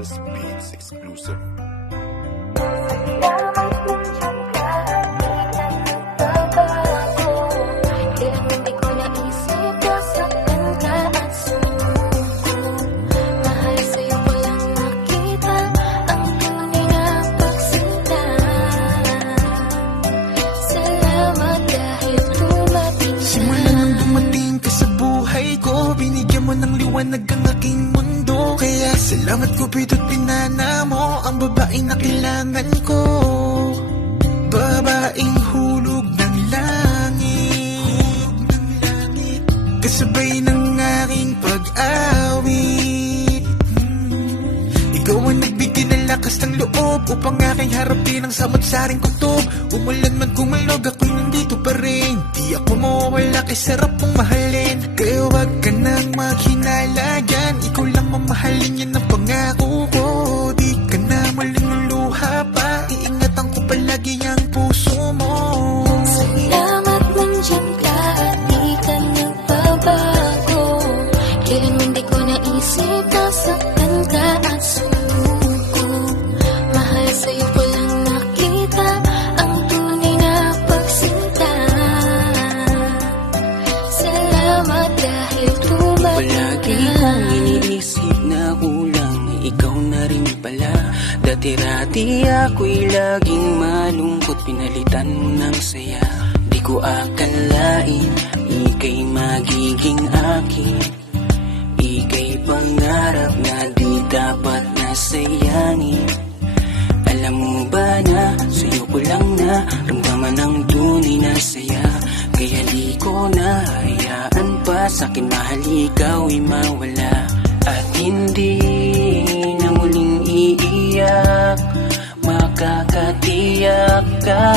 Just Beats exclusive. Binigyan mo ng liwanag ang aking mundo, kaya salamat Cupido't pinana mo ang babaeng na kailangan ko. Babaeng hulog ng langit, kasabay ng aking pag-awit. Ikaw ang nagbigay ng lakas ng loob upang aking harapin ang samot-saring kutob. Umulan man kumalog, ako'y nandito pa rin. Di ako mawawala kay sarap mong mahalin. Kaya wag ka nang maghinala dyan, ikaw lang mamahalin, yan ang pangako ko. Di ka na malululuha pa, iingatan ko palagi ang puso mo. Salamat nandiyan ka at di ka nagbabago. Kailanman di ko naisip na saktan ka at sumuko. Mahal sa'yo ko lang nakita ang tunay na pagsinta. Salamat dahil tumabay ka. Palagi kong iniisip na kulang, ikaw na rin pala. Dati-rati ako'y laging malungkot, pinalitan mo ng saya. Di ko akalain, ika'y magiging akin. Ika'y pangarap na di dapat nasayangin. Alam mo ba na sa'yo ko lang na ramdaman ang tunay na saya. Kaya di ko na hayaan pa sa'kin mahal ikaw'y mawala. At hindi na muling iiyak, makakatiyak ka.